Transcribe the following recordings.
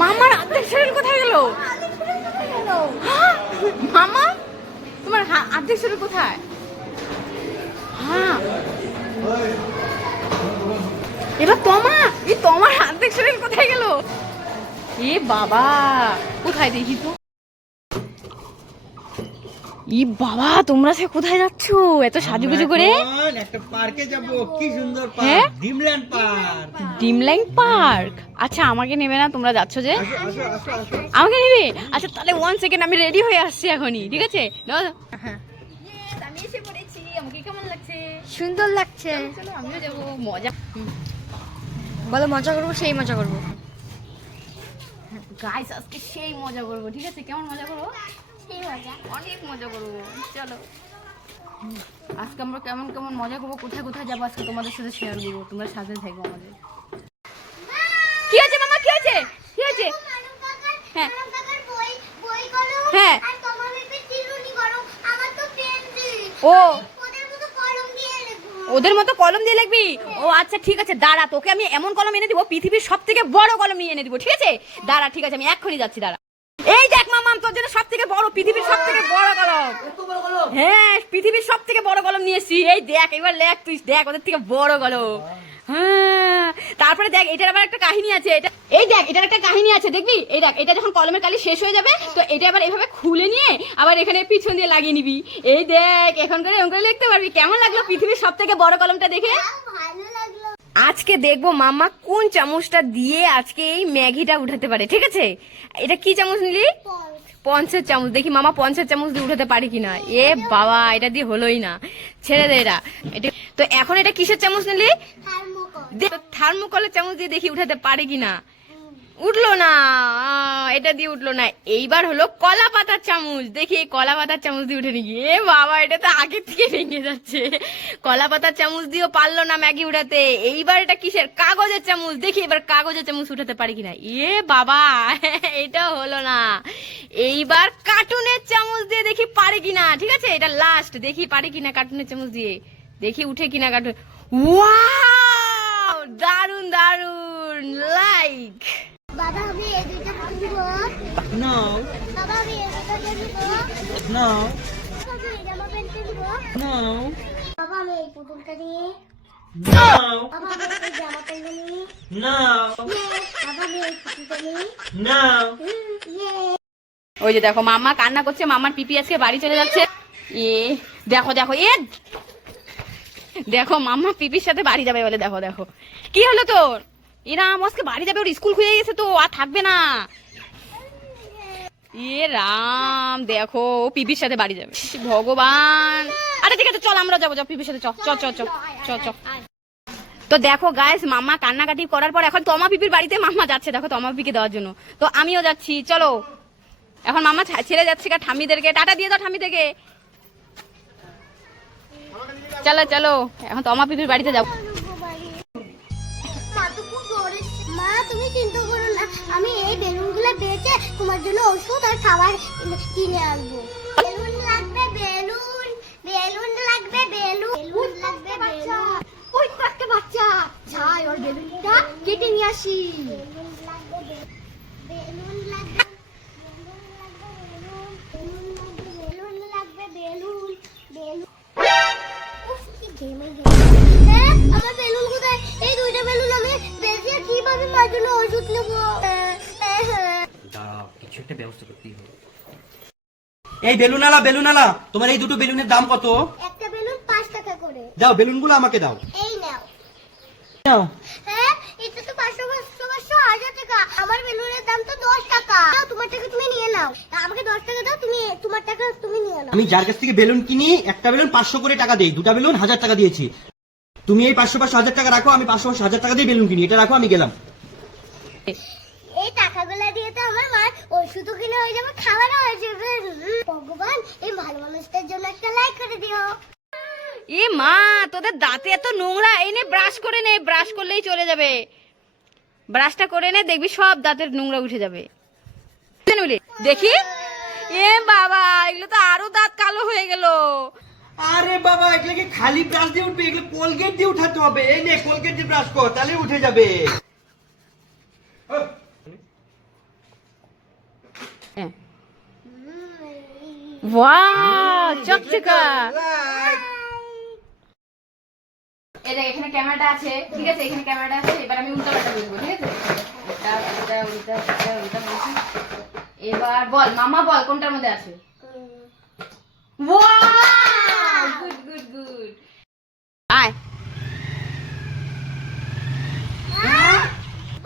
মামার অর্ধেক শরীর কোথায় গেল? মামা তোমার অর্ধেক শরীর কোথায়? হ্যাঁ এবার তোমার অর্ধেক শরীর কোথায় গেল? এ বাবা কোথায় দেখি তো। ই বাবা তোমরা সে কোথায় যাচ্ছ এত সাজুগুজু করে? একটা পার্কে যাব। কি সুন্দর park, Dreamland park. Dreamland park? আচ্ছা আমাকে নেবে না? তোমরা যাচ্ছ যে আমাকে নেবে? আচ্ছা তাহলে 1 সেকেন্ড আমি রেডি হয়ে আসছি এখনই, ঠিক আছে? আমি এসে পড়েছি। আমাকে কেমন লাগছে? সুন্দর লাগছে। চলো আমিও যাবো। মজা বলো, মজা করবো, সেই মজা করবো। গাইস আজকে সেই মজা করবো, ঠিক আছে? কেমন মজা করবো? অনেক মজা করবো। চলো আজকে আমরা কেমন কেমন মজা করবো, কোথায় কোথায় যাবো আজকে তোমাদের সাথে শেয়ার করবো। তোমরা সাথে থাকবো আমাদের। কি আছে মামা? কি আছে? কি আছে? হ্যাঁ হ্যাঁ ও ওদের মতো কলম দিয়ে লিখবি? ও আচ্ছা ঠিক আছে, দাঁড়া তোকে আমি এমন কলম এনে দিব, পৃথিবীর সব থেকে বড় কলম নিয়ে এনে দিব, ঠিক আছে? দাঁড়া ঠিক আছে, আমি এক্ষুনি যাচ্ছি, দাঁড়া। এই দেখ মামা তোর জন্য সব থেকে বড়, পৃথিবীর সব থেকে বড় কলম। হ্যাঁ পৃথিবীর সব থেকে বড় কলম নিয়ে এসছি। এই দেখ এবার লেখ, তুই দেখ ওদের থেকে বড় কলম। হ্যাঁ তারপরে দেখ এটার আবার একটা কাহিনী আছে। এটা এই দেখ এটার একটা কাহিনী আছে, দেখবি? এই দেখ এটা যখন কলমের কালি শেষ হয়ে যাবে তো এটা আবার এভাবে খুলে নিয়ে আবার এখানে পিছন দিয়ে লাগিয়ে নিবি। এই দেখ এখন করে এরকম করে লিখতে পারবি। কেমন লাগলো পৃথিবীর সব থেকে বড় কলমটা দেখে? আজকে দেখবো মামা কোন চামচটা দিয়ে আজকে এই ম্যাগিটা উঠাতে পারে, ঠিক আছে? এটা কি চামচ নিলি? পঞ্চের চামচ। দেখি মামা পঞ্চের চামচ দিয়ে উঠাতে পারি কিনা। এ বাবা এটা দিয়ে হলোই না, ছেড়ে দে এটা। তো এখন এটা কিসের চামচ নিলি? থার্মোকলের চামচ দিয়ে দেখি উঠাতে পারে কিনা। উঠলো না, এটা দিয়ে উঠলো না। এইবার হলো কলা পাতার চামচ। দেখি কলা পাতার চামচ দিয়ে উঠে নাকি। এ বাবা এটা তো আগে থেকে ভেঙে যাচ্ছে। কলা পাতার চামচ দিয়েও পারলো না ম্যাগি উঠাতে। এইবার এটা কিসের? কাগজের চামচ। দেখি এবার কাগজের চামচ উঠাতে পারি কিনা। এ বাবা এটা হলো না। এইবার কার্টুনের চামচ দিয়ে দেখি পারে কিনা, ঠিক আছে? এটা লাস্ট, দেখি পারে কিনা কার্টুনের চামচ দিয়ে। দেখি উঠে কিনা কার্টুন। ওয়াও দারুন দারুন, লাইক। বাবা আমি এই দুইটা কিনব। নো বাবা আমি এই দুইটা কিনব। নো বাবা এই জামা প্যান্ট কিনব। নো বাবা আমি এই পুতুলটা নিয়ে। নো বাবা আমি এই জামা প্যান্ট নিয়ে। নো বাবা আমি এই পুতুলটা নিয়ে। নো। ওই যে দেখো মাম্মা কান্না করছে, মাম্মার পিপি আজকে বাড়ি চলে যাচ্ছে। এ দেখো দেখো, এ দেখো মাম্মা পিপির সাথে বাড়ি যাবে বলে। দেখো দেখো কি হলো তোর? এরা আজকে বাড়ি যাবে, ওর স্কুল খুলে গেছে তো আর থাকবে না। এ রাম দেখো ও পিপির সাথে বাড়ি যাবে, ভগবান। আরে ঠিক আছে চল আমরা যাবো, যাও পিপির সাথে চ চ চ চ চ। তো দেখো গাইস মাম্মা কান্নাকাটি করার পর এখন তমা পিপির বাড়িতে মাম্মা যাচ্ছে, দেখো তমা পিপিকে দেওয়ার জন্য। তো আমিও যাচ্ছি, চলো। এখন মাম্মা ছেড়ে যাচ্ছে ঠাম্মিদেরকে। টাটা দিয়ে দাও ঠাম্মিদেরকে। চলো চলো এখন তমা পিপির বাড়িতে যাবো। মা তুমি চিন্তা করো না, আমি এই বেলুনগুলো বেচে তোমার জন্য ওষুধ আর খাবার কিনে আনবো। বেলুন লাগবে, বেলুন বেলুন লাগবে, বেলুন লাগবে, বেলুন। ওই তো একটা বাচ্চা, যাই ওর বেলুনটা কেটে নিয়ে আসি। বেলুন লাগবে, বেলুন লাগবে, বেলুন বেলুন। উফ, কি ঘেমে গেছে। আমার বেলুন কোথায়? এই দুইটা বেলুন আমি বেচে কিভাবে মার জন্য ওষুধ নেবো? দাঁড়াও, কিছু একটা ব্যবস্থা করতেই হবে। এই বেলুনালা, তোমার এই দুটো বেলুনের দাম কত? একটা বেলুন 5 টাকা করে। দাও বেলুনগুলো আমাকে দাও। এই নাও। নাও। হ্যাঁ এটা তো 500 1000 টাকা। আমার বেলুনের দাম তো 10 টাকা। দাও তোমার টাকা তুমি নিয়ে নাও। আমাকে 10 টাকা দাও, তুমি তোমার টাকা তুমি নিয়ে নাও। আমি যার কাছ থেকে বেলুন কিনি একটা বেলুন 500 করে টাকা দেই, দুটা বেলুন 1000 টাকা দিয়েছি। তুমি এই 500 1000 টাকা রাখো, আমি 500 1000 টাকা দিয়ে বেলুন কিনি। এটা রাখো, আমি গেলাম। এই টাকাগুলো দিয়ে তো আমার মা ওষুধও কিনে হয়ে যাবে, খাবারও হয়ে যাবে। ভগবান এই ভালো মানুষটার জন্য একটা লাইক করে দিও। এ মা তোদের দাঁতে এত নোংরা, এই নে ব্রাশ করে নে, ব্রাশ করলেই চলে যাবে। ব্রাশটা করে নে দেখবি সব দাঁতের নোংরা উঠে যাবে। দেখি এ বাবা এগুলো তো আরো দাঁত কালো হয়ে গেল। আরে বাবা এগুলো কি খালি ব্রাশ দিয়ে উঠবে? এগুলো কোলগেট দিয়ে উঠাতে হবে। এই নে কোলগেট দিয়ে ব্রাশ কর, তাহলে উঠে যাবে। হ্যাঁ ওয়াও চকচকা। এই দেখ এখানে ক্যামেরাটা আছে, ঠিক আছে, এখানে ক্যামেরাটা আছে। এবার আমি উল্টা পাল্টা বলবো, ঠিক আছে, উল্টা উল্টা উল্টা উল্টা উল্টা বলছি। এবার বল মামা, বল কোনটার মধ্যে আছে। Wow good good good. আয়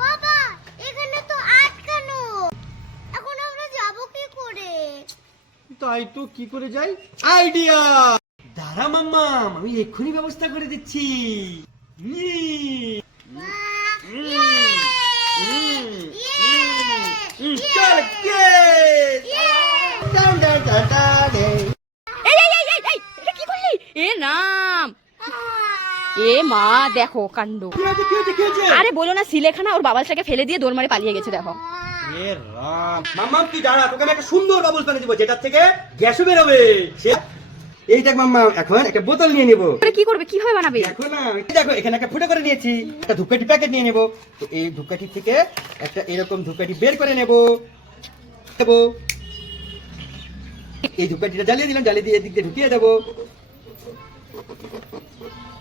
বাবা এখানে তো আটকানো, এখন আমরা যাব কি করে? তাই তো, কি করে যাই? আইডিয়া! দাঁড়া মাম্মাম, আমি এক্ষুনি ব্যবস্থা করে দিচ্ছি। চল এই এই এই এই এই এটা কি করলি? এ নাম, এ মা দেখো কাণ্ড। কি হয়েছে? আরে বলো না, সিলেখানা ওর বাবালটাকে ফেলে দিয়ে দৌড় মারে পালিয়ে গেছে, দেখো। এ রাম! মাম্মাম তুই দাঁড়া, তোকে আমি একটা সুন্দর বাবুল পানি দিব, যেটার থেকে গ্যাসও বেরোবে। এই দেখ মাম্মাম, এখন একটা বোতল নিয়ে নেবো। আরে কি করবে, কিভাবে বানাবে? দেখো না, দেখো এখানে একটা ফুটো করে নিয়েছি, একটা ধূপকাঠি প্যাকেট নিয়ে নেবো। তো এই ধূপকাঠি থেকে একটা এরকম ধূপকাঠি বের করে নেবো। এই ধূপকাঠিটা জ্বালিয়ে দিলাম, জ্বালিয়ে দিয়ে এদিক দিয়ে ঢুকিয়ে দেবো।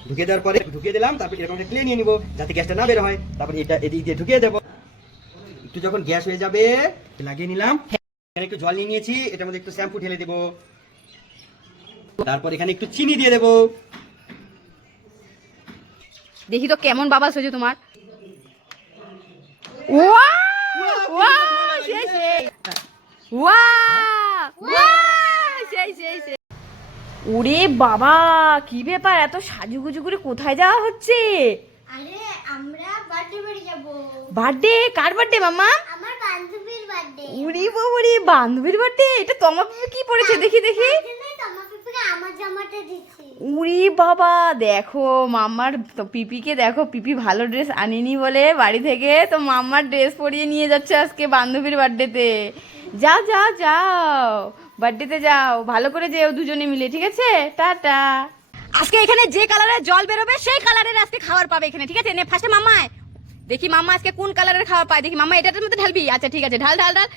ঢুকিয়ে দেওয়ার পরে ঢুকিয়ে দিলাম, তারপর এরকম একটা ক্লে নিয়ে নিবো যাতে গ্যাসটা না বের হয়। তারপর এটা এদিক দিয়ে ঢুকিয়ে দেবো। একটু যখন গ্যাস হয়ে যাবে লাগিয়ে নিলাম। এখানে একটু জল নিয়ে নিয়েছি, এটার মধ্যে একটু শ্যাম্পু ঢেলে দেবো। তারপর এখানে একটু চিনি দিয়ে দেবো। দেখি তো কেমন বাবা হয়েছে তোমার। ওয়াও ওয়াও সেই সেই, ওয়াও ওয়াও সেই সেই সেই। ওরে বাবা, কি ব্যাপার, এত সাজুগুজু করে কোথায় যাওয়া হচ্ছে? আরে আমরা বার্থডে বাড়ি যাব। বার্থডে? কার বার্থডে মামা? আমার বান্ধবীর বার্থডে। উড়ি বাবুরি, বান্ধবীর বার্থডে? এটা তোমার পিপি কি পড়েছে দেখি দেখি। তোমার পিপিকে আমার জামাটা দিচ্ছি। উড়ি বাবা, দেখো মাম্মার পিপিকে দেখো, পিপি ভালো ড্রেস আনিনি বলে বাড়ি থেকে তো মাম্মার ড্রেস পরিয়ে নিয়ে যাচ্ছে আজকে বান্ধবীর বার্থডেতে। যাও যাও যাও, বার্থডেতে যাও, ভালো করে যেও দুজনে মিলে, ঠিক আছে, টাটা। আজকে এখানে যে কালারের জল বেরোবে সেই কালারের আজকে খাবার পাবে এখানে, ঠিক আছে। নে ফার্স্টে মাম্মায় দেখি মাম্মা আজকে কোন কালারের খাবার পায়, দেখি মাম্মা এটার মধ্যে ঢালবি। আচ্ছা ঠিক আছে, ঢাল ঢাল ঢাল।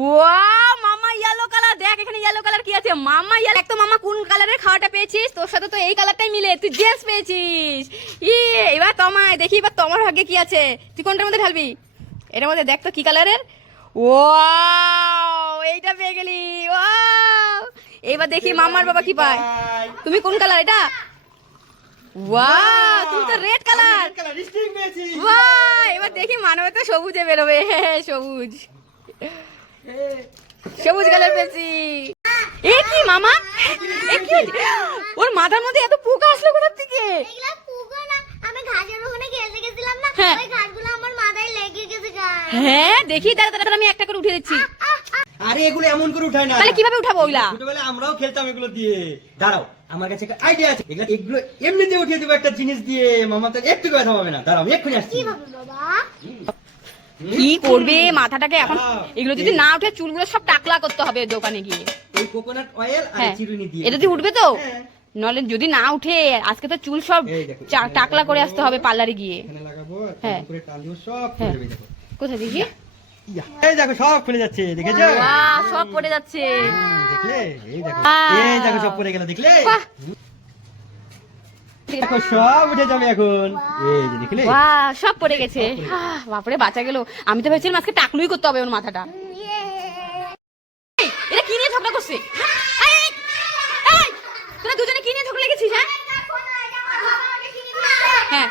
ওয়াও মাম্মা ইয়েলো কালার, দেখ এখানে ইয়েলো কালার কি আছে। মাম্মা ইয়েলো, তো মাম্মা কোন কালারের খাওয়াটা পেয়েছিস? তোর সাথে তো এই কালারটাই মিলে, তুই ড্রেস পেয়েছিস। এবার তোমায় দেখি, এবার তোমার ভাগ্যে কি আছে, তুই কোনটার মধ্যে ঢালবি? এটার মধ্যে দেখ তো কি কালারের। ওয়াও এইটা পেয়ে গেলি, ওয়াও। এবার দেখি মাম্মার বাবা কি পায়। তুমি কোন কালার এটা? ওয়াও তুমি তো রেড কালার। ওয়াও এবার দেখি মানবে তো সবুজে বেরোবে। সবুজ, সবুজ কালার পেয়েছি। এ কি মামা, এ কি ওর মাথার মধ্যে এত পোকা আসলো কোথা থেকে? এগুলা পুগো না, আমি ঘাসের ওখানে খেলতে গেছিলাম না, হ্যাঁ। ওই ঘাসগুলো আমার মাথায় লেগে গেছে গাছ। হ্যাঁ দেখি, দাঁড়া দাঁড়া, আমি একটা করে উঠে দিচ্ছি। আরে এগুলো এমন করে উঠায় না। তাহলে কিভাবে উঠাবো ওইলা? ছোটবেলায় আমরাও খেলতাম এগুলো দিয়ে। দাঁড়াও, আমার কাছে একটা আইডিয়া আছে। এগুলো এমনিতে উঠিয়ে দেবো একটা জিনিস দিয়ে, মামা তো একটু ব্যথা হবে না। দাঁড়াও, আমি এক্ষুনি আসছি। কি ভাবে বাবা? কি করবে মাথাটাকে এখন? এগুলো যদি না উঠে চুলগুলো সব টাকলা করতে হবে দোকানে গিয়ে। এই কোকোনাট অয়েল আর হ্যাঁ চিরুনি দিয়ে। এটা দিয়ে উঠবে তো? হ্যাঁ। নলে যদি না উঠে আজকে তো চুল সব এই দেখো, টাকলা করে আসতে হবে পার্লারে গিয়ে। এখানে লাগাবো, হ্যাঁ। করে টান দিব, সব হ্যাঁ। খুলে যাবে। দেখো, কোথায় দেখি? এই দেখো সব খুলে যাচ্ছে, দেখেছো? বাহ, সব পড়ে যাচ্ছে। দেখলে? এই দেখো, বাহ। এই দেখো সব পড়ে গেল, দেখলে? বাহ। দেখো সব উঠে যাবে এখন। এই যে দেখলে? বাহ, সব পড়ে গেছে। বাপরে বাঁচা গেল। আমি তো ভেবেছিলাম আজকে টাকলুই করতে হবে ওর মাথাটা। এই, এটা কি নিয়ে ঝগড়া করছে? এই, এই, এই, তোরা দুজনে কি নিয়ে ঝগড়া লেগেছিস? হ্যাঁ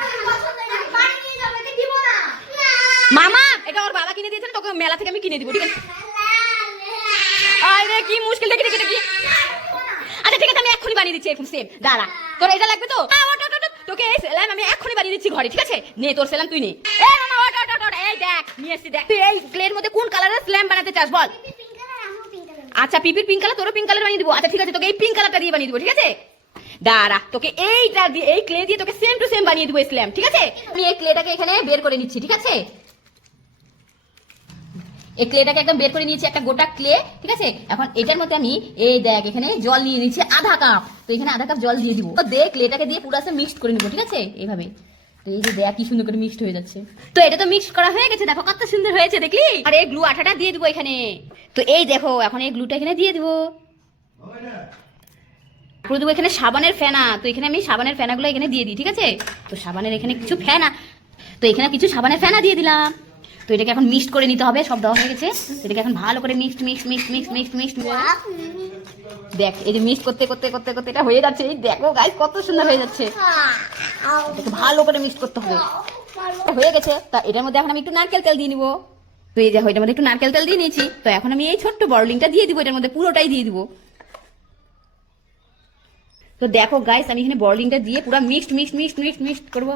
মামা, এটা ওর বাবা কিনে দিয়েছে, তোকে মেলা থেকে আমি কিনে দিব, ঠিক আছে? আরে কি মুশকিল, দেখি দেখি দেখি। আচ্ছা ঠিক আছে, আমি এক্ষুনি বানিয়ে দিচ্ছি এরকম সেম। দাঁড়া, তোর এটা লাগবে তো? তোকে এই সেলাম আমি এক্ষুনি বানিয়ে দিচ্ছি ঘরে, ঠিক আছে? নে তোর সেলাম তুই নে। এই মামা ওট ওট ওট, এই দেখ নিয়ে এসেছি, দেখ। তুই এই ক্লের মধ্যে কোন কালারের স্ল্যাম বানাতে চাস বল? আচ্ছা পিপির পিঙ্ক কালার, তোরও পিঙ্ক কালার বানিয়ে দিব। আচ্ছা ঠিক আছে, তোকে এই পিঙ্ক কালারটা দিয়ে বানিয়ে দিব, ঠিক আছে? দাঁড়া, তোকে এইটা দিয়ে, এই ক্লে দিয়ে তোকে সেম টু সেম বানিয়ে দিব স্ল্যাম, ঠিক আছে? আমি এই ক্লেটাকে এখানে বের করে নিচ্ছি, ঠিক আছে? এই ক্লেটাকে একদম বের করে নিয়েছি, একটা গোটা ক্লে, ঠিক আছে? এখন এটার মধ্যে আমি এই দেখ এখানে জল নিয়ে নিচ্ছি আধা কাপ। তো এখানে আধা কাপ জল দিয়ে দিব। তো দেখ ক্লেটাকে দিয়ে পুরো মিক্সড করে নিব, ঠিক আছে? এইভাবে এই যে দেখ কি সুন্দর করে মিক্সড হয়ে যাচ্ছে। তো এটা তো মিক্স করা হয়ে গেছে, দেখো কত সুন্দর হয়েছে দেখলি। আর এই গ্লু আঠাটা দিয়ে দিব এখানে। তো এই দেখো এখন এই গ্লুটা এখানে দিয়ে দিব। পুরো দেবো এখানে সাবানের ফেনা। তো এখানে আমি সাবানের ফেনাগুলো এখানে দিয়ে দিই, ঠিক আছে। তো সাবানের এখানে কিছু ফেনা, তো এখানে কিছু সাবানের ফেনা দিয়ে দিলাম। তো এটাকে এখন মিক্সড করে নিতে হবে, সব দেওয়া হয়ে গেছে। এটাকে এখন ভালো করে মিক্সড দেখ, এই যে মিক্স করতে করতে করতে করতে এটা হয়ে যাচ্ছে। এই দেখো গাইস কত সুন্দর হয়ে যাচ্ছে। এটাকে ভালো করে মিক্স করতে হবে। হয়ে গেছে। তা এটার মধ্যে এখন আমি একটু নারকেল তেল দিয়ে নিবো। তো এই দেখো এটার মধ্যে একটু নারকেল তেল দিয়ে নিয়েছি। তো এখন আমি এই ছোট্ট বড়লিংটা দিয়ে দিব, এটার মধ্যে পুরোটাই দিয়ে দিব। তো দেখো গাইস আমি এখানে বড়লিংটা দিয়ে পুরো মিক্সড করবো।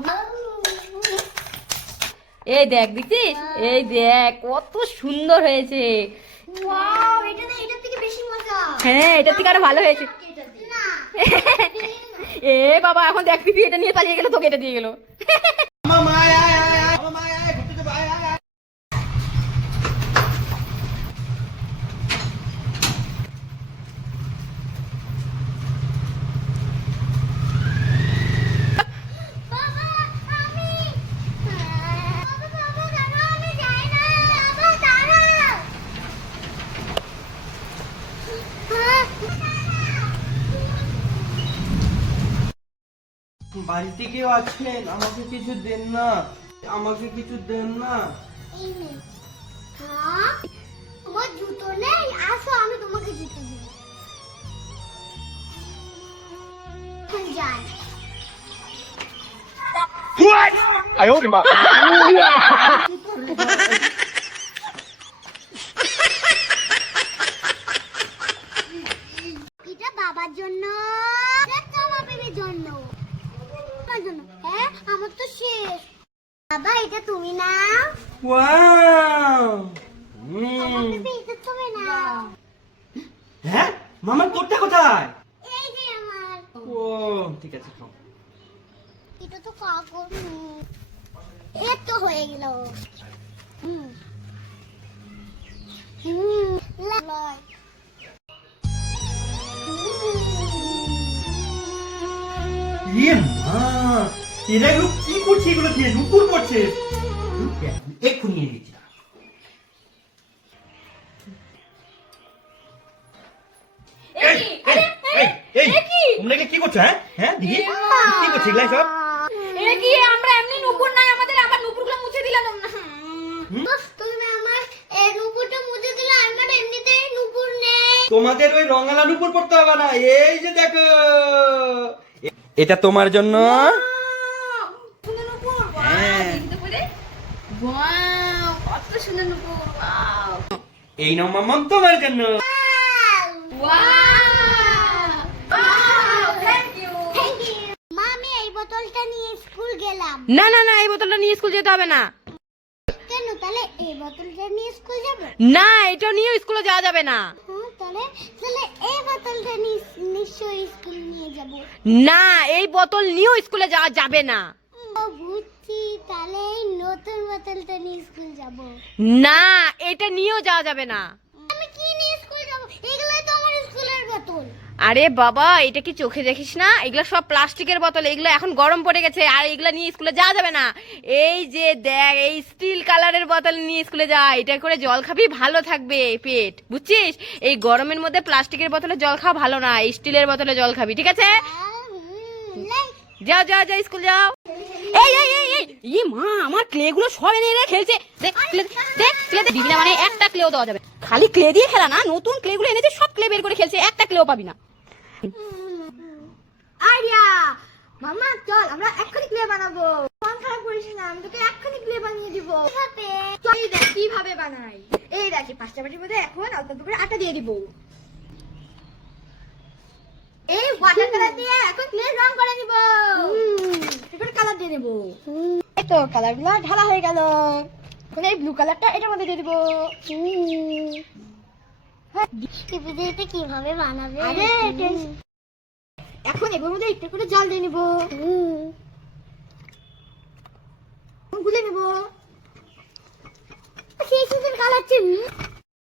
এই দেখ দেখছিস, এই দেখ কত সুন্দর হয়েছে। ওয়াও, এটা থেকে বেশি মজা। হ্যাঁ এটার থেকে আরো ভালো হয়েছে। না, এ বাবা এখন দেখ পিপি এটা নিয়ে পালিয়ে গেল, তোকে এটা দিয়ে গেল। মামা আয় আয় আয় আয়, মামা আয় আয়, ঘুরতে যাবো, আয় আয় আয়। বাবা আমি বাবা দাঁড়াও, আমি যাই না। বাবা দাঁড়াও। বাড়িতে কেউ আছেন? আমাকে কিছু দেন না, আমাকে কিছু দেন না। এই নে। হ্যাঁ, তোমার জুতো নেই? আসো আমি তোমাকে জুতো দেব। এখন যাই। 哎呦我的妈！ এটা বাবার জন্য, এটা আমার বেবির জন্য। আমার জন্য। হ্যাঁ, আমার তো শেষ। বাবা এটা তুমি নাও। ওয়াও! আমার বেবি এটা তুমি নাও। হ্যাঁ মামা তোরটা কোথায়? এই যে আমার। ও ঠিক আছে, খাও। এটা তো কাগজ। এই তো হয়ে গেল। হুম হুম লয়। ইয়ে মা, এরা এগুলো কি করছে? এগুলো দিয়ে নুপুর করছে। এক্ষুনি নিয়ে দিচ্ছি। এই, এই, এই, এই, তোমরা এগুলো কি করছো? হ্যাঁ হ্যাঁ দেখি কি করছো এগুলো সব? এ কি আমরা এমনি নুপুর নাই আমাদের, আবার নুপুরগুলো মুছে দিলাম না। তুমি আমার এই নুপুরটা মুছে দিলে, আমার এমনিতেই নুপুর নেই। তোমাদের ওই রঙালা নুপুর পড়তে হবে না। এই যে দেখো, এটা তোমার জন্য। সুন্দর নুপুর। হ্যাঁ। দেখতে পারে? ওয়াও কত সুন্দর নুপুর। ওয়াও এই নাও মাম্মাম তোমার জন্য। Thank you. Thank you. মা আমি এই বোতলটা নিয়ে স্কুল গেলাম। না না না এই বোতলটা নিয়ে স্কুল যেতে হবে না। কেন? তাহলে এই বোতলটা নিয়ে স্কুল যাব? না এটা নিয়ে স্কুলে যাওয়া যাবে না। তাহলে তাহলে এই বোতলটা নিয়ে নিশ্চয়ই স্কুল নিয়ে যাব। না এই বোতল নিয়েও স্কুলে যাওয়া যাবে না। ও বুঝছি, তাহলে এই নতুন বোতলটা নিয়ে স্কুল যাব। না এটা নিয়েও যাওয়া যাবে না। আমি কি নিয়ে স্কুল যাব? এগুলাই তো আমার স্কুলের বোতল। আরে বাবা এটা কি চোখে দেখিস না? এগুলো সব প্লাস্টিকের বোতল, এগুলো এখন গরম পড়ে গেছে, আর এগুলো নিয়ে স্কুলে যাওয়া যাবে না। এই যে দেখ এই স্টিল কালারের বোতল নিয়ে স্কুলে যা, এটা করে জল খাবি ভালো থাকবে পেট, বুঝছিস? এই গরমের মধ্যে প্লাস্টিকের বোতলে জল খাওয়া ভালো না, এই স্টিলের বোতলে জল খাবি, ঠিক আছে? যাও যাও যাও স্কুল যাও। এই এই এই এই ই মা আমার ক্লে গুলো সব এনে এনে খেলছে। দেখ ক্লে, দেখ ক্লে দিবি না মানে একটা ক্লেও দেওয়া যাবে। খালি ক্লে দিয়ে খেলা না, নতুন ক্লে গুলো এনেছে সব ক্লে বের করে খেলছে, একটা ক্লেও পাবি না। আইডিয়া। মামা চল আমরা এক্ষুনি ক্লে বানাবো। মন খারাপ করিস না, আমি তোকে এক্ষুনি ক্লে বানিয়ে দিব। কিভাবে? চল এই দেখ কিভাবে বানাই। এই দেখ এই পাঁচটা বাটির মধ্যে এখন অল্প অল্প করে আটা দিয়ে দিব। এই ওয়াটার কালার দিয়ে এখন ক্লে রং করে নিব। এরপর কালার দিয়ে দেব। এই তো কালারগুলো ঢালা হয়ে গেল। এখন এই ব্লু কালারটা এটার মধ্যে দিয়ে দিব। এটা কিভাবে বানাবে? আরে এখন এগুলোর মধ্যে একটু করে জল দিয়ে নিব। গুলে নেব। সেই সুন্দর কালার চিন।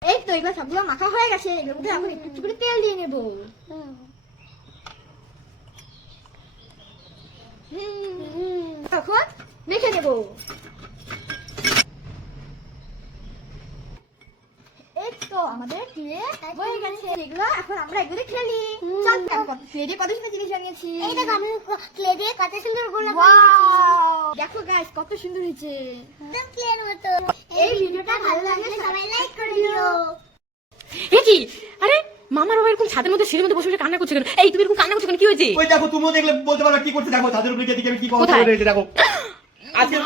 এই তো এগুলো সবগুলো মাখা হয়ে গেছে, এগুলোর মধ্যে এখন একটু একটু করে তেল দিয়ে নেব। এখন মেখে নেবো। এই তো আমাদের ক্লে হয়ে গেছে। এগুলো এখন আমরা এগুলো খেলি। চল ক্লে কত সুন্দর জিনিস বানিয়েছি। এই দেখো আমি ক্লে দিয়ে কত সুন্দর গোলাপ বানিয়েছি। ওয়াও, দেখো গাইস কত সুন্দর হয়েছে। একদম ক্লের মতো। এই ভিডিওটা ভালো লাগলে সবাই লাইক করে দিও। এ কি? আরে মামার বাবা এরকম ছাদের মধ্যে সিঁড়ির মধ্যে বসে বসে কান্না করছে কেন? এই তুমি এরকম কান্না করছো কেন? কি হয়েছে? ওই দেখো তুমিও দেখলে বলতে পারো কি করতে, দেখো তাদের উপরে দিকে আমি কি কোথায়? কথা রয়েছে দেখো আজকে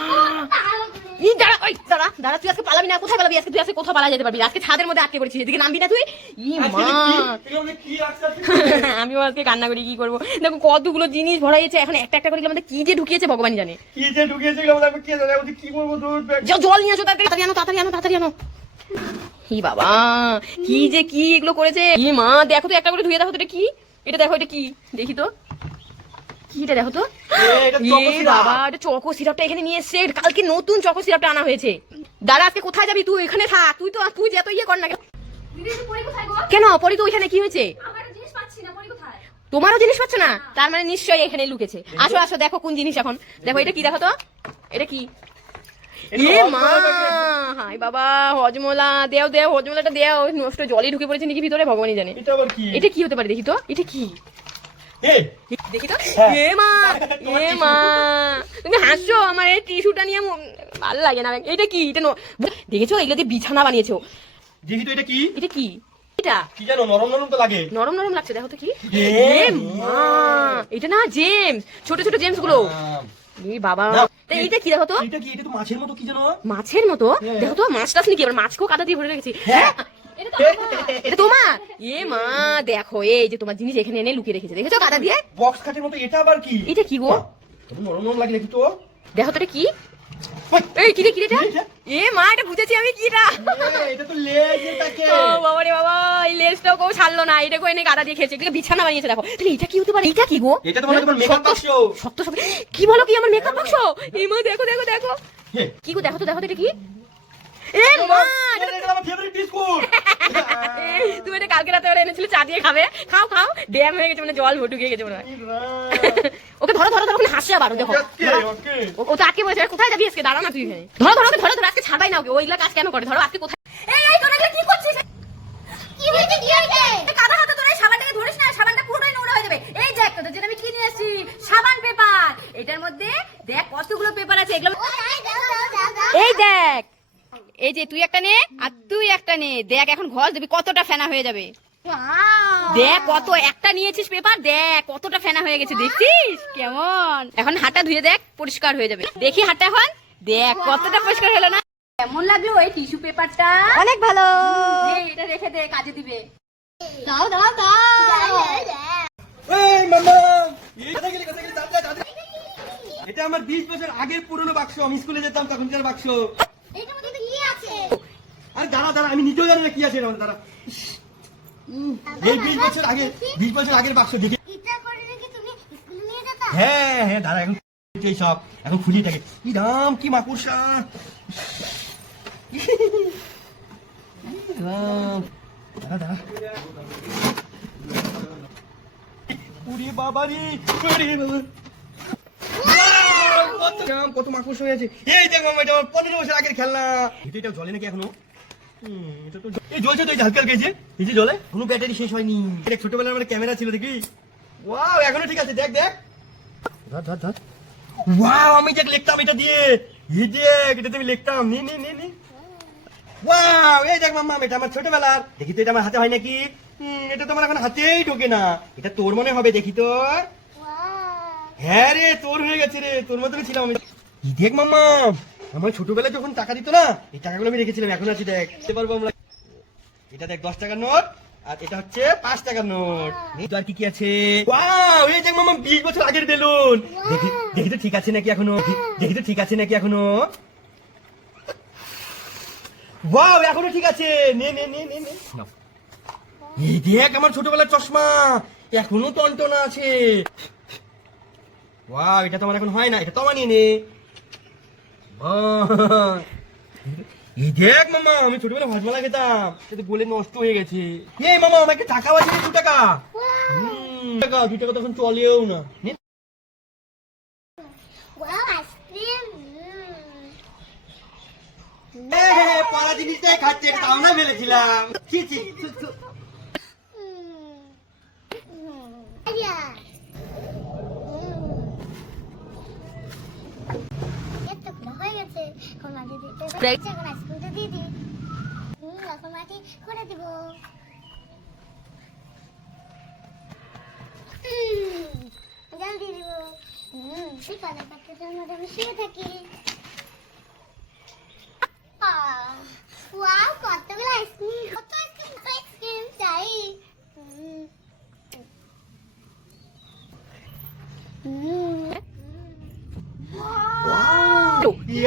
এই দাঁড়া, ওই দাঁড়া দাঁড়া, তুই আজকে পালাবি না। কোথায় পালাবি আজকে? তুই আজকে কোথাও পালা যেতে পারবি না। আজকে ছাদের মধ্যে আটকে পড়েছিস, এদিকে নামবি না তুই। ই মা, আজকে এগুলো কি রাখছ? আমিও আজকে কান্না করি, কি করবো? দেখো কতগুলো জিনিস ভরা হয়েছে, এখন একটা একটা করে আমাদের কি যে ঢুকিয়েছে ভগবান জানে। কি যে ঢুকিয়েছে এগুলো আমি কি জানি, আমি কি করব? দূর যাও জল নিয়ে আসো, তাড়াতাড়ি আনো, তাড়াতাড়ি আনো, তাড়াতাড়ি আনো। ই বাবা, কি যে কি এগুলো করেছে। ই মা, দেখো তো একটা করে ধুয়ে দেখো তো, এটা কি? এটা দেখো, এটা কি? দেখি তো কি, এটা দেখো তো। এটা চকো এ সিরাপ। বাবা, এটা চকো সিরাপটা এখানে নিয়ে এসছে। কালকে নতুন চকো সিরাপটা আনা হয়েছে। দাঁড়া, আজকে কোথায় যাবি তুই? এখানে থাক, তুই যত ইয়ে কর না কেন। কেন পরি তো ওইখানে কি হয়েছে? তোমারও জিনিস পাচ্ছে না? তার মানে নিশ্চয়ই এখানে লুকেছে। আসো আসো, দেখো কোন জিনিস এখন। দেখো এটা কি, দেখো তো এটা কি। এ মা, হাই বাবা, হজমলা দেও দেও, হজমলাটা দেও। নষ্ট জলে ঢুকে পড়েছে নাকি ভিতরে, ভগবানই জানে। এটা আবার কি? এটা কি হতে পারে? দেখি তো, এটা কি? এই দেখি তো। হ্যাঁ। এ মা, এ মা, তুমি হাসছো। আমার এই টিস্যুটা নিয়ে ভালো লাগে না। এটা কি? এটা দেখেছো, এগুলো দিয়ে বিছানা বানিয়েছো। দেখি তো এটা কি? এটা কি? এটা কি জানো, নরম নরম তো লাগে। নরম নরম লাগছে, দেখো তো কি। এ এ মা, এটা না জেমস, ছোট ছোট জেমস গুলো। এই বাবা, না, তা এইটা কি? দেখো তো। এটা কি? এটা তো মাছের মতো কি জানো? মাছের মতো? হ্যাঁ। দেখো তো, মাছ টাছ নাকি? আবার মাছকেও কাদা দিয়ে ভরে রেখেছি। হ্যাঁ। এটা তোমার? এ মা, দেখো এই যে তোমার জিনিস এখানে এনে লুকিয়ে রেখেছে, দেখেছো কাদা দিয়ে। বক্স কাটের মতো এটা আবার কি? এটা কি গো? এটা নরম নরম লাগে দেখি তো। দেখো তো এটা কি। ওই, এই কি রে, কি রে এটা? এটা? এ মা, এটা বুঝেছি আমি কি এটা। এটা তো লেজ এটাকে। ও বাবা রে বাবা, এই লেজটাও কেউ ছাড়লো না। এটা এনে কাদা দিয়ে খেয়েছে, এটাকে বিছানা বানিয়েছে। দেখো তাহলে এটা কি হতে পারে? এটা কি গো? এটা তো মনে হয় তোমার মেকআপ বাক্স। শক্ত শক্ত। কি বলো কি? আমার মেকআপ বাক্স? এই মা, দেখো দেখো দেখো। হে, কি গো? দেখো তো, দেখো তো এটা কি। এ মা, এটা আমার ফেভারিট বিস্কুট। তুমি এটা কালকে রাতে ওরা এনেছিলে, চা দিয়ে খাবে। খাও খাও, ড্যাম হয়ে গেছে, মানে জল ঢুকে গেছে মনে হয়। ওকে ধরো ধরো ধরো, ওখানে হাসছে আবার, দেখো। ওকে ওকে। ও তো আটকে বসে, কোথায় যাবি আজকে? দাঁড়া না তুই এখানে। ধরো ধরো ওকে, ধরো ধরো, আজকে ছাড়বাই না ওকে। ওইগুলা কাজ কেন করে? ধরো আজকে কোথায়। এই তোরা এগুলা কি করছিস? কি হয়েছে কি হয়েছে? কাদা হাতে তোরা এই সাবানটাকে ধরিস না, সাবানটা পুরোটাই নোংরা হয়ে যাবে। এই দেখ তোদের জন্য আমি কি নিয়ে এসেছি, সাবান পেপার। এটার মধ্যে দেখ কতগুলো পেপার আছে। এগুলো ও দাও দাও দাও দাও। এই দেখ, এই যে তুই একটা নে আর তুই একটা নে। দেখ এখন ঘষ দিবি, কতটা ফেনা হয়ে যাবে। দেখ কত, একটা নিয়েছিস পেপার, দেখ কতটা ফেনা হয়ে গেছে, দেখছিস কেমন? এখন হাতটা ধুয়ে দেখ, পরিষ্কার হয়ে যাবে। দেখি হাতটা এখন, দেখ কতটা পরিষ্কার হলো না। কেমন লাগলো এই টিস্যু পেপারটা? অনেক ভালো। এটা রেখে দে, কাজে দিবে। দাও দাও দাও। এই মামা, কোথায় গেলি কোথায় গেলি? তাড়াতাড়ি তাড়াতাড়ি। এটা আমার 20 বছর আগের পুরনো বাক্স, আমি স্কুলে যেতাম তখনকার বাক্স। এটার মধ্যে তো কি আছে? আরে দাঁড়া দাঁড়া, আমি নিজেও জানি না কি আছে এর মধ্যে, দাঁড়া। এই 20 বছর আগের বাক্স দেখে। এটা করে নাকি তুমি স্কুলে নিয়ে যেতা? হ্যাঁ হ্যাঁ, দাঁড়া এখন এই সব এখন খুলি থাকে। কি দাম, কি মাকুড়সা। দাঁড়া দাঁড়া। ওরে বাবা রে, ওরে বাবা। কত দাম, কত মাকুড়সা হয়েছে। এই দেখ মামা, এটা আমার 15 বছর আগের খেলনা। এটা জলে নাকি এখনো? এটা তো এই জ্বলছে তো, এই হালকা হালকা এই যে জলে, কোনো ব্যাটারি শেষ হয়নি। এটা ছোটবেলার আমার ক্যামেরা ছিল, দেখি। ওয়াও, এখনো ঠিক আছে। দেখ দেখ, ধর ধর ধর। ওয়াও, আমি দেখ লিখতাম এটা দিয়ে। এই দেখ, এটা আমি লিখতাম। নি নি নি নি। ওয়াও, এই দেখ মাম্মা, এটা আমার ছোটবেলার। দেখি তো এটা আমার হাতে হয় নাকি? এটা তো আমার এখন হাতেই ঢোকে না। এটা তোর মনে হবে, দেখি তো। হ্যাঁ রে, তোর হয়ে গেছে রে, তোর মতনই ছিলাম আমি। এই দেখ মাম্মা, আমার ছোটবেলায় যখন টাকা দিত না, এই টাকাগুলো আমি রেখেছিলাম, এখন আছে দেখ। দেখতে পারবো আমরা। এটা দেখ 10 টাকার নোট, আর এটা হচ্ছে 5 টাকার নোট। এই তো আর কি কি আছে। ওয়াও, এই দেখ মামা, 20 বছর আগের বেলুন। দেখি দেখি তো ঠিক আছে নাকি এখনো। দেখি তো ঠিক আছে নাকি এখনো। ওয়াও, এখনো ঠিক আছে। নে নে নে নে নে। নাও। এই দেখ আমার ছোটবেলার চশমা, এখনো টনটনা আছে। ওয়াও, এটা তো আমার এখন হয় না, এটা তো আমার নিয়ে নে। এই দেখ মামা, আমি ছোটবেলায় হজমালা খেতাম, এটা বলে নষ্ট হয়ে গেছে। এই মামা, আমাকে টাকা আছে 2 টাকা। 2 টাকা তখন চলেও না। নে। Wow, ice cream. পড়া জিনিসটাই খাচ্ছে, এটা তো আমরা ফেলেছিলাম। ছি, ছি, থু, থু। আইয়া এত খোলা হয়ে গেছে, এখন মাটি দিতে হবে, এখন আইসক্রিমটা দিয়ে দিই। এখন মাটি করে দিব। জল দিয়ে দিব। এই কলা পাতাটার মধ্যে আমি শুয়ে থাকি। ওয়াও, কতগুলো আইসক্রিম, কত আইসক্রিম চাই।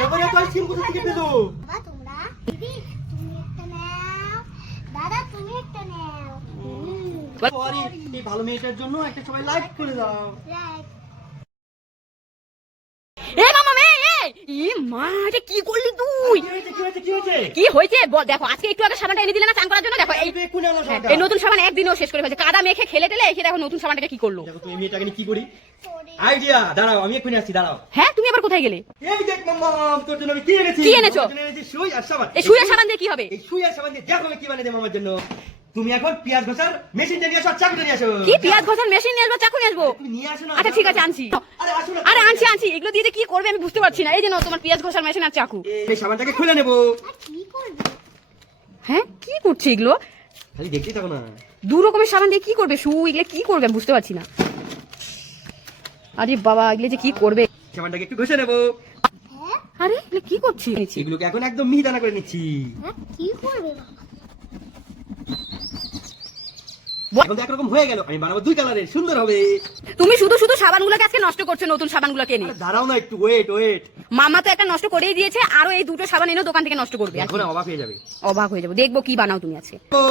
এবার এত আইসক্রিম কোথা থেকে পেলো? বাবা তোমরা, দিদি তুমি একটা নাও, দাদা তুমি একটা নাও। সরি, এই ভালো মেয়েটার জন্য একটা সবাই লাইক করে দাও। রাইট। এ মামা মে ই মা, এটা কি করলি তুই? কি হয়েছে, কি হয়েছে, কি হয়েছে? কি হয়েছে দেখো, আজকে একটু আগে সাবানটা এনে দিলে না চান করার জন্য, দেখো এই এই কোন আলো সাবানটা? এই নতুন সাবান একদিনও শেষ করে ফেলেছে, কাদা মেখে খেলে টেলে এসে দেখো নতুন সাবানটাকে কি করলো। দেখো তো এই মেয়েটাকে নিয়ে কি করি। সরি। আইডিয়া, দাঁড়াও আমি এক্ষুনি আসছি, দাঁড়াও। হ্যাঁ, তুমি আবার কোথায় গেলে? এই দেখ মাম্মা, তোর জন্য আমি কি এনেছি। কি এনেছো? তোর জন্য এনেছি সুই আর সাবান। এই সুইয়ের সাবান দিয়ে কি হবে? এই সুই আর সাবান দিয়ে দেখো আমি কি বানিয়ে দেবো আমার জন্য। তুমি এখন পেঁয়াজ ঘষার মেশিনটা নিয়ে আসো আর চাকুটা নিয়ে আসো। কি পেঁয়াজ ঘষার মেশিন নিয়ে আসবো, চাকু নিয়ে আসবো? তুমি নিয়ে আসো না। আচ্ছা ঠিক আছে, আনছি। আরে আসো না। আরে আনছি, এগুলো দিয়ে যে কি করবে আমি বুঝতে পারছি না। এই যে নাও তোমার পেঁয়াজ ঘষার মেশিন আর চাকু। এই সাবানটাকে খুলে নেবো। আর কি করবে? হ্যাঁ, কি করছে এগুলো? খালি দেখতেই থাকো না। দু রকমের সাবান দিয়ে কি করবে? এগুলো কি করবে আমি বুঝতে পারছি না। আরে বাবা, এগুলো যে কি করবে? সাবানটাকে একটু ঘষে নেবো। হ্যাঁ আরে এগুলো কি করছি? এগুলোকে এখন একদম মিহিদানা করে নিচ্ছি। হ্যাঁ কি করবে বাবা? এখন তো একরকম হয়ে গেল, আমি বানাবো দুই কালারের, সুন্দর হবে। তুমি শুধু শুধু সাবানগুলোকে আজকে নষ্ট করছো, নতুন সাবানগুলোকে এনে। আরে দাঁড়াও না একটু, ওয়েট ওয়েট। মামা তো একটা নষ্ট করেই দিয়েছে, আরো এই দুটো সাবান এনে দোকান থেকে নষ্ট করবে। এখন অবাক হয়ে যাবে। অবাক হয়ে যাবো, দেখবো কি বানাও তুমি আজকে। ও,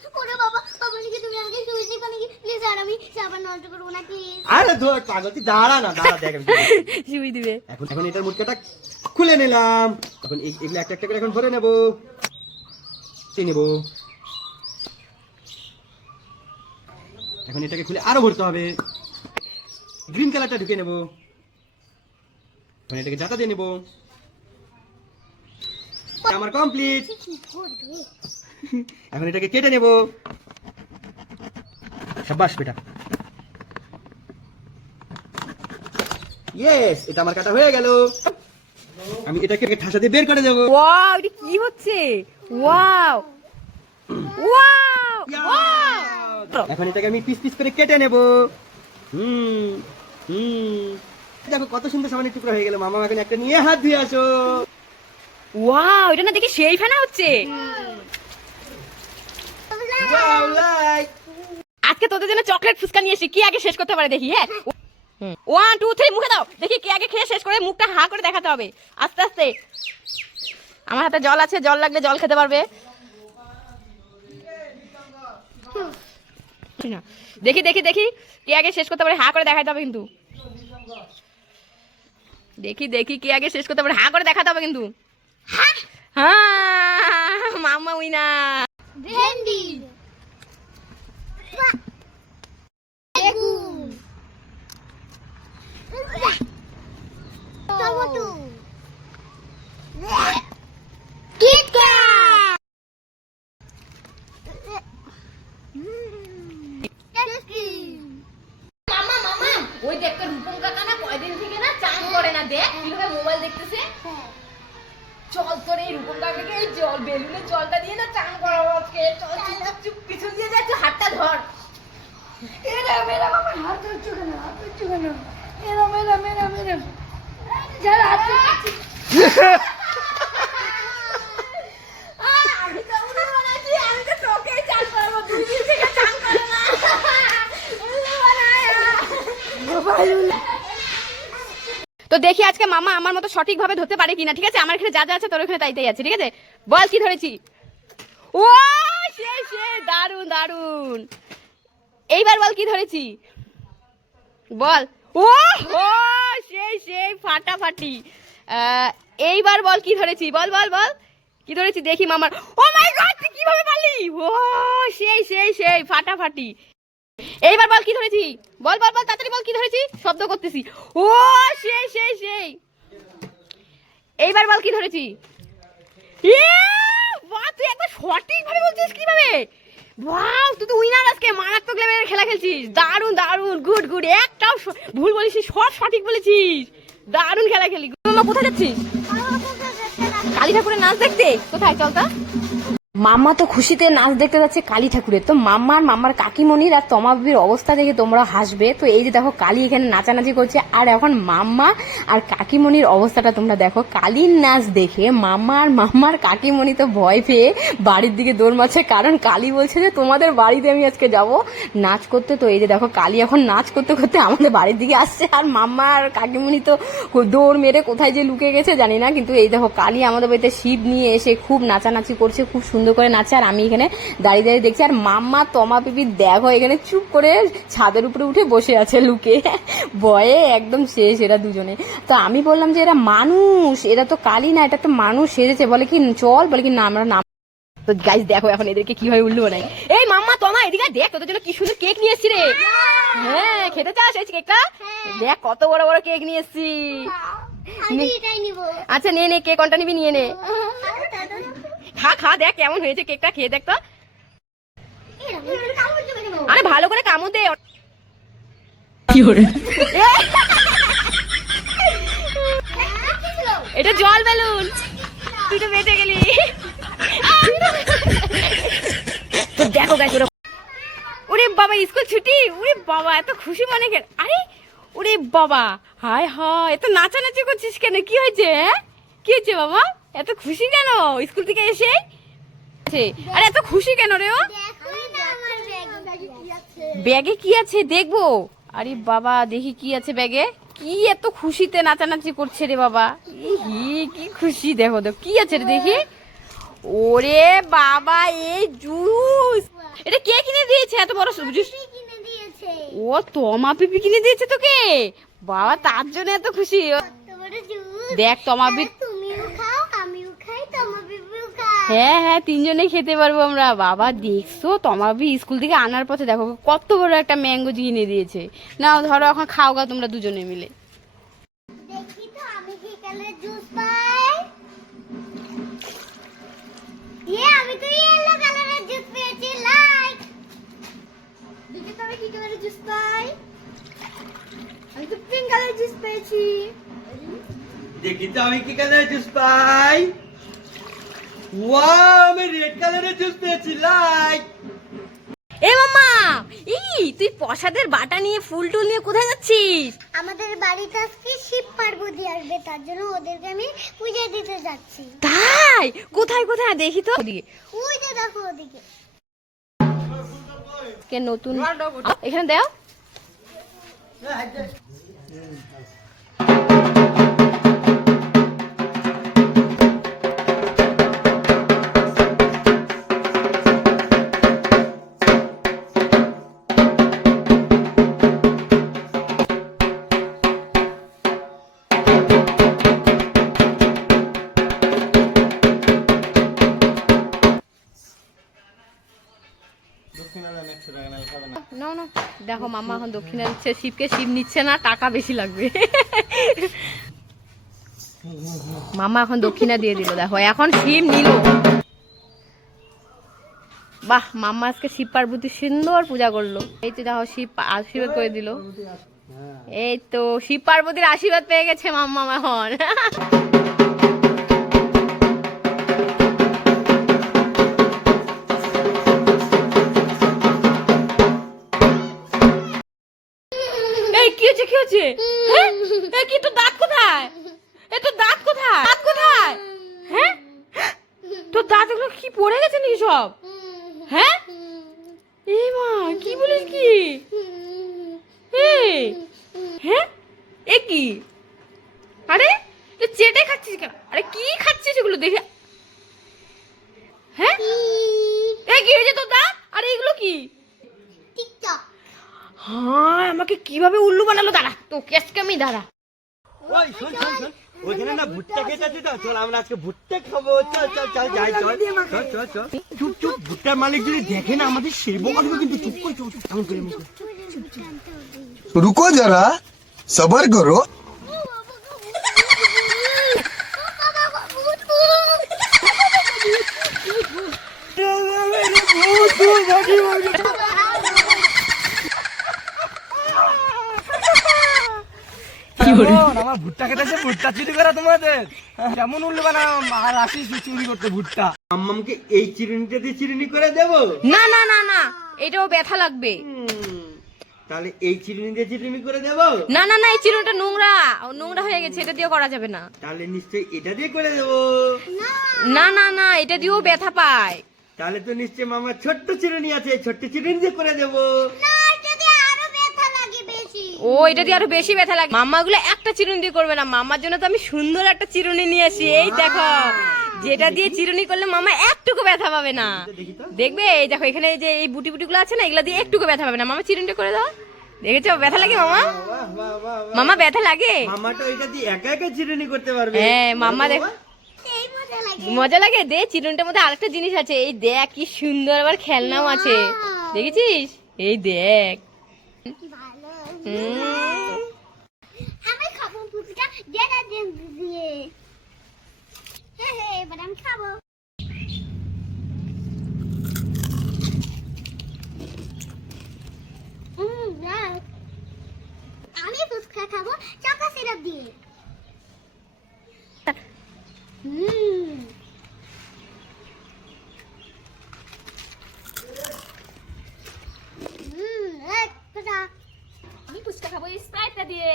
কি করে বাবা? বাবা নাকি তুমি আমাকে সুই দিবা নাকি? প্লিজ, আর আমি সাবান নষ্ট করবো না প্লিজ। আরে ধর পাগল, তুই দাঁড়া না, দাঁড়া দেখ আমি কি করছি। শুই দিবে। এখন এখন এটার মুটকাটা খুলে নিলাম। এখন এগুলো একটা একটা করে এখন ভরে নেবো, নেবো। এখন এটাকে খুলে আরো ভরতে হবে। গ্রিন কালারটা ঢুকে নেবো। এখন এটাকে জাতা দিয়ে নেবো। আমার কমপ্লিট। কি করবে? এখন এটাকে কেটে নেবো। সাবাস বেটা। ইয়েস, এটা আমার কাটা হয়ে গেল। আমি এটাকে ঠাসা দিয়ে বের করে দেবো। ওয়াও, এটা কি হচ্ছে? Wow wow wow. এখন এটাকে আমি পিস পিস করে কেটে নেব। হুম হুম, দেখো কত সুন্দর সাবানের টুকরা হয়ে গেল। মামা এখন একটা নিয়ে হাত ধুয়ে আসো। ওয়াও, এটা না দেখি সেই ফেনা হচ্ছে। Wow, like. আজকে তোদের জন্য চকলেট ফুচকা নিয়ে এসেছি, কি আগে শেষ করতে পারে দেখি। হ্যাঁ, 1 2 3 মুখে দাও, দেখি কে আগে খেয়ে শেষ করে। মুখটা হা করে দেখাতে হবে, আস্তে আস্তে। আমার হাতে জল আছে, জল লাগলে জল খেতে পারবে। দেখি দেখি দেখি কে আগে শেষ করতে পারে, হা করে দেখাতে হবে কিন্তু। দেখি দেখি কে আগে শেষ করতে পারে, হা করে দেখাতে হবে কিন্তু। হ্যাঁ, মামা উইনা। ভেন্ডি, বেগুন, টমেটো, কিটক্যাট, মামা মামা, ওই দেখ তো রূপম কাকা না কয়দিন থেকে না চান করে না, দেখ কিভাবে মোবাইল দেখতেছে। চল তোর এই রূপম কাকাকে এই জল বেলুনের জলটা দিয়ে না চান করাবো আজকে। চল চুপ চুপ পিছন দিয়ে যাচ্ছে, হাতটা ধর। এরা মেরা আমার হাত ধরছো কেন? হাত ধরছো কেন? এরা মেরা মেরা মেরা যারা হাত ধরছি। আমি তো উনি বানাইছি, আমি তো তোকে চান করাবো, 2 দিন থেকে চান করে না। তো দেখি আজকে মামা আমার মতো সঠিকভাবে ধরতে পারে কিনা। ঠিক আছে, আমার এখানে যা যা আছে তোর ওখানে তাই তাই আছে। ঠিক আছে, বল কি ধরেছি। ও সে সে, দারুন দারুন। এইবার বল কি ধরেছি, বল। ও ও সেই সেই, ফাটাফাটি। এইবার বল কি ধরেছি, বল বল বল কি ধরেছি দেখি মামার। ও মাই গড, তুই কিভাবে পারলি? ও সেই সেই সেই, ফাটাফাটি। এইবার বল কি ধরেছি, বল বল বল তাড়াতাড়ি বল কি ধরেছি, শব্দ করতেছি। ও সেই সেই সেই। এইবার বল কি ধরেছি। বাহ, তুই একদম সঠিক ভাবে বলছিস কিভাবে? ওয়াও, তুই তো উইনার আজকে, মারাত্মক লেভেলের খেলা খেলছিস। দারুন দারুন, গুড গুড, একটাও ভুল বলেছিস, সব সঠিক বলেছিস। দারুন খেলা খেলি। মামা কোথায় যাচ্ছিস? কালী ঠাকুরের নাচ দেখতে? কোথায়, চল তো। মাম্মা তো খুশিতে নাচ দেখতে যাচ্ছে কালী ঠাকুরের। তো মাম্মার কাকিমণির আর তমাবির অবস্থা দেখে তোমরা হাসবে। তো এই যে দেখো কালী এখানে নাচানাচি করছে, আর এখন মাম্মা আর কাকিমণির অবস্থাটা তোমরা দেখো। কালীর নাচ দেখে মাম্মার কাকিমণি তো ভয় পেয়ে বাড়ির দিকে দৌড় মারছে, কারণ কালী বলছে যে তোমাদের বাড়িতে আমি আজকে যাব নাচ করতে। তো এই যে দেখো কালী এখন নাচ করতে করতে আমাদের বাড়ির দিকে আসছে, আর মাম্মা আর কাকিমণি তো দৌড় মেরে কোথায় যে লুকে গেছে জানি না। কিন্তু এই দেখো কালী আমাদের বাড়িতে শিব নিয়ে এসে খুব নাচানাচি করছে, খুব সুন্দর করে নাচে, আর আমি এখানে দাঁড়িয়ে দাঁড়িয়ে দেখছি। আর মাম্মা তমা পিপি দেখো এখানে চুপ করে ছাদের উপরে উঠে বসে আছে লুকে, ভয়ে একদম শেষ এরা দুজনে। তো আমি বললাম যে এরা মানুষ, এরা তো কালী না, এটা তো মানুষ সেজেছে। বলে কি চল, বলে কি না আমরা নাম। তো গাইস দেখো এখন এদেরকে কিভাবে উল্লু বানাই। এই মাম্মা তমা এদিকে দেখ, তোদের জন্য কি সুন্দর কেক নিয়ে এসছি রে। হ্যাঁ, খেতে চাস এই কেকটা? দেখ কত বড় বড় কেক নিয়ে এসছি। আমি এটাই নিব। আচ্ছা নে কেক কোনটা নিবি নিয়ে নে। খা দেখ কেমন হয়েছে কেকটা, খেয়ে দেখ তো। আরে ভালো করে কামড় দে। এটা জল বেলুন, তুই তো বেঁচে গেলি। তো দেখো গাইস, ওরে বাবা স্কুল ছুটি, ওরে বাবা এত খুশি মনে কেন? আরে ওরে বাবা, হায় হায় এত নাচানাচি করছিস কেন? কি হয়েছে? কি হয়েছে বাবা, এত খুশি কেন স্কুল থেকে এসে? আরে এত খুশি কেন রে? ও ব্যাগে কি আছে দেখবো? আরে বাবা দেখি কি আছে ব্যাগে। কি এত খুশিতে নাচানাচি করছে রে বাবা? কি খুশি, দেখো দেখো কি আছে রে দেখি। ওরে বাবা এই জুস, এটা কে কিনে দিয়েছে এত বড় জুস? কিনে দিয়েছে। ও তমা পিপি কিনে দিয়েছে তোকে? বাবা তার জন্য এত খুশি। তোমার জুস দেখ তমাবি, তুমিও খাও আমিও খাই তোমার বিবিও খাও। হ্যাঁ তিনজনেই খেতে পারবো আমরা। বাবা দেখছো তমাবি স্কুল থেকে আনার পথে দেখো কত বড় একটা ম্যাঙ্গো কিনে দিয়েছে। নাও ধরো এখন খাও গা তোমরা দুজনে মিলে। দেখি তো আমি কি কালার জুস পাই। আমি তো ইয়েলো কালারের জুস পেয়েছি, লাইক। দেখি তো আমি কি কালারের জুস পাই। আমি তো পিঙ্ক কালারের জুস পেয়েছি। দেখি তো আমি কি কালারের জুস পাই। ওয়াও, আমি রেড কালারের জুস পেয়েছি, লাইক। এ মাম্মা, তুই প্রসাদের বাটা নিয়ে ফুল টুল নিয়ে কোথায় যাচ্ছিস? আমাদের বাড়িতে আজকে শিব পার্বতী আসবে, তার জন্য ওদেরকে আমি পূজা দিতে যাচ্ছি। তাই? কোথায় কোথায় দেখি তো। ওদিকে ওই যে দেখো ওদিকে। কে নতুন এখানে দাও। না না দেখো মাম্মা এখন দক্ষিণা দিচ্ছে শিবকে, শিব নিচ্ছে না, টাকা বেশি লাগবে। মাম্মা এখন দক্ষিণা দিয়ে দিল, দেখো এখন শিব নিল। বাহ, মাম্মা আজকে শিব পার্বতী সুন্দর পূজা করলো। এই তো দেখো শিব আশীর্বাদ করে দিল। এই তো শিব পার্বতীর আশীর্বাদ পেয়ে গেছে মাম্মা এখন। কি হচ্ছে কি হচ্ছে? হ্যাঁ কি তোর দাঁত কোথায়? তোর দাঁত কোথায়? দাঁত কোথায়? হ্যাঁ তোর দাঁত এগুলো কি পড়ে গেছে নাকি সব? হ্যাঁ এই মা কি বলিস কি? হ্যাঁ এ কি? আরে তুই চেটে খাচ্ছিস কেন? আরে কি খাচ্ছিস এগুলো দেখে? হ্যাঁ কি হয়েছে তোর দাঁত? আরে এগুলো কি? টিকটক। হ্যাঁ আমাকে কিভাবে উল্লু বানালো, দাঁড়া তোকে আজকে আমি, দাঁড়া। ওই শোন শোন শোন, ওইখানে না ভুট্টা খেতে আছে তো, চল আমরা আজকে ভুট্টা খাবো। চল চল চল যাই, চল চল চল চল। চুপ চুপ, ভুট্টার মালিক যদি দেখে না আমাদের সেবো করবে কিন্তু। চুপ করে চুপ চুপ এমন করে মুখ। रुको जरा सबर करो। আমার ভুট্টা খেতেছে, ভুট্টা চুরি করা তোমাদের কেমন উল্লু বানাম আর আসিস চুরি করতে ভুট্টা। আম্মামকে এই চিরুনিটা দিয়ে চিরুনি করে দেবো? না না না না, এটাও ব্যথা লাগবে। তাহলে এই চিরুনি দিয়ে চিরুনি করে দেবো? না না না, এই চিরুনিটা নোংরা, নোংরা হয়ে গেছে, এটা দিয়ে করা যাবে না। তাহলে নিশ্চয়ই এটা দিয়ে করে দেবো? না না না, এটা দিয়েও ব্যথা পায়। তাহলে তো নিশ্চয়ই মামার ছোট্ট চিরুনি আছে, ছোট্ট চিরুনি দিয়ে করে দেবো। না এটা দিয়ে আরো ব্যথা লাগে বেশি। ও, এটা দিয়ে আরো বেশি ব্যথা লাগে। মাম্মা গুলো একটা চিরুনি দিয়ে করবে না, মাম্মার জন্য তো আমি সুন্দর একটা চিরুনি নিয়ে আসি। এই দেখো, যেটা দিয়ে চিরুনি করলে মামা একটুকু ব্যথা পাবে না। দেখবে, এই দেখো এখানে এই যে এই বুটি বুটি গুলো আছে না, এগুলা দিয়ে একটুকু ব্যথা পাবে না। মামা চিরুনিটা করে দাও। দেখেছো ব্যথা লাগে মামা? মামা ব্যথা লাগে? মামা তো এটা দিয়ে একা একা চিরুনি করতে পারবে। হ্যাঁ মাম্মা দেখ, সেই মজা লাগে। মজা লাগে। দে, চিরুনিটার মধ্যে আরেকটা জিনিস আছে, এই দেখ কি সুন্দর, আবার খেলনাও আছে, দেখেছিস? এই দেখ। ভালো। হুম। আমি খাবো পুকুরটা যেটা দিয়ে। হ্যাঁ হ্যাঁ, এবার আমি খাবো। আমি ফুচকা খাবো চাকা সিরাপ দিয়ে। আমি ফুচকা খাবো এই স্প্রাইটটা দিয়ে।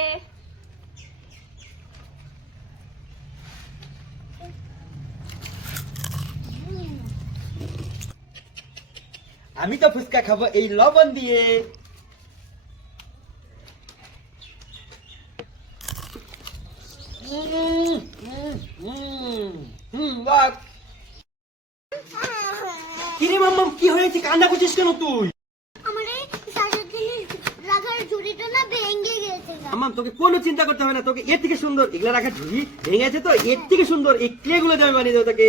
আমি তো ফুচকা খাবো এই লবণ দিয়ে। কিরে মাম্মাম, কি হয়েছে? কান্না করছিস কেন তুই? আমার এই সাজার জিনিস রাখার ঝুড়িটা না ভেঙে গেছে। মাম্মাম, তোকে কোনো চিন্তা করতে হবে না, তোকে এর থেকে সুন্দর এগুলা রাখার ঝুড়ি ভেঙে গেছে তো, এর থেকে সুন্দর এই ক্লে গুলো দিয়ে আমি বানিয়ে দেবো তোকে।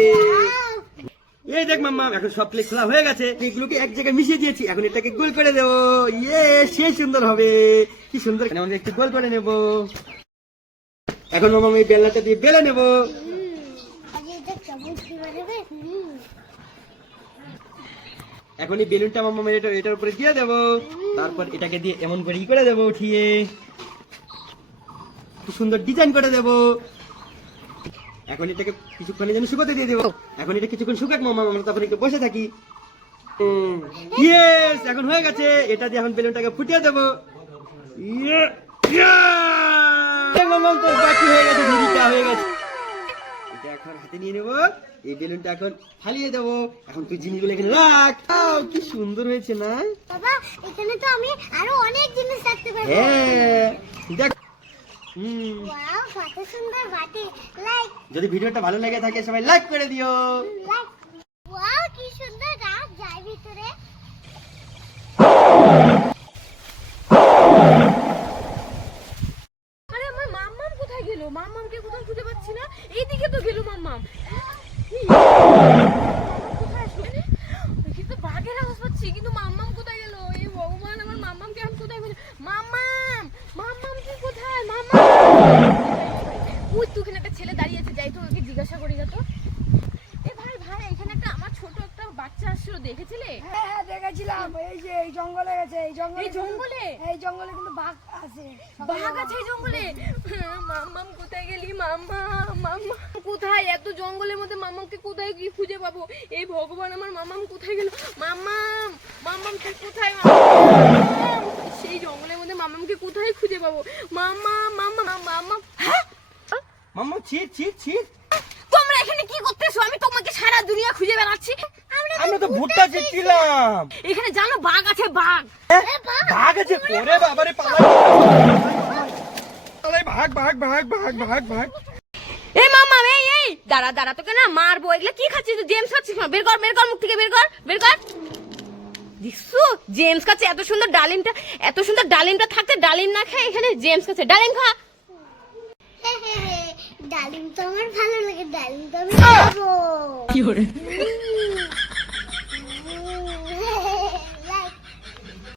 এই দেখ মাম্মাম, এখন সব প্লেট খোলা হয়ে গেছে, এগুলোকে এক জায়গায় মিশিয়ে দিয়েছি, এখন এটাকে গোল করে দেবো। ইয়ে, সেই সুন্দর হবে, কি সুন্দর। আমাদের একটু গোল করে নেব। এখন মাম্মাম এই বেলনাটা দিয়ে বেলে নেব। এখন এই বেলুনটা মাম্মাম এটার উপরে দিয়ে দেবো, তারপর এটাকে দিয়ে এমন করে করে দেবো, উঠিয়ে কি সুন্দর ডিজাইন করে দেবো। এখন এটাকে কিছুক্ষণের জন্য শুকাতে দিয়ে দেবো। এখন এটা কিছুক্ষণ শুকাক মাম্মাম, আমরা তখন একটু বসে থাকি। ইয়েস, এখন হয়ে গেছে। এটা দিয়ে এখন বেলুনটাকে ফুটিয়ে দেবো। মাম্মাম, তো বাকি হয়ে গেছে, ঝুড়িটা হয়ে গেছে। এটা এখন হাতে নিয়ে নেবো, এই বেলুনটা এখন ফালিয়ে দেবো। এখন তুই জিনিসগুলো এখানে রাখ। কি সুন্দর হয়েছে না? বাবা, এখানে তো আমি আরো অনেক জিনিস রাখতে পারবো। হ্যাঁ, দেখ। ওয়াও, কত সুন্দর বাটি। লাইক যদি ভিডিওটা ভালো লেগে থাকে সবাই লাইক করে দিও। লাইক। ওয়াও, কি সুন্দর রাত যায় ভিতরে। আরে আমার মাম্মাম কোথায় গেল? মাম্মামকে কোথাও খুঁজে পাচ্ছি না। এইদিকে তো গেল মাম্মাম। কোথায় আসলো? কিন্তু বাঘের আওয়াজ পাচ্ছি, কিন্তু মাম্মাম কোথায় গেল? এই ভগবান, আমার মাম্মামকে আমি কোথায় খুঁজে? মাম্মাম, মাম্মাম তুই কোথায়? মাম্মাম, ওই তো ওখানে একটা ছেলে দাঁড়িয়ে আছে, যাই তো ওকে জিজ্ঞাসা করি যা তো। এ ভাই ভাই, এখানে একটা আমার ছোট একটা বাচ্চা আসছিল, দেখেছিলে? হ্যাঁ দেখেছিলাম, এই যে এই জঙ্গলে গেছে, এই জঙ্গলে এই জঙ্গলে? এই জঙ্গলে কিন্তু বাঘ আছে। বাঘ আছে এই জঙ্গলে? মাম্মাম কোথায় গেলি? মাম্মাম, মাম্মাম কোথায়? এত জঙ্গলের মধ্যে মাম্মামকে কোথায় কি খুঁজে পাবো? এই ভগবান, আমার মাম্মাম কোথায় গেল? মাম্মাম, মাম্মাম তুই কোথায়? মাম্মাম, সেই জঙ্গলের মধ্যে মাম্মামকে কোথায় খুঁজে পাবো? মাম্মাম, মাম্মাম, মাম্মাম। হ্যাঁ, মাম্মা, ছিট ছিট ছিট। তোমরা এখানে কি করতেছো? আমি তোমাকে সারা দুনিয়া খুঁজে বেড়াচ্ছি। আমরা তো ভুট্টা ছিটছিলাম। এখানে জানো বাঘ আছে, বাঘ। ভাগ আছে, ওরে বাবারে, পালাই পালাই, ভাগ ভাগ ভাগ ভাগ ভাগ ভাগ। এই মাম্মাম, এই দাঁড়া দাঁড়া, তোকে না মারবো। এগুলা কি খাচ্ছিস তুই? জেমস খাচ্ছিস না? বের কর, বের কর মুখ থেকে, বের কর, বের কর। দেখছো, জেমস খাচ্ছে। এত সুন্দর ডালিমটা থাকতে ডালিম না খায়, এখানে জেমস খাচ্ছে। ডালিম খা। ডালিম তো আমার ভালো লাগে, ডালিম তো আমি খাবো। কি করে?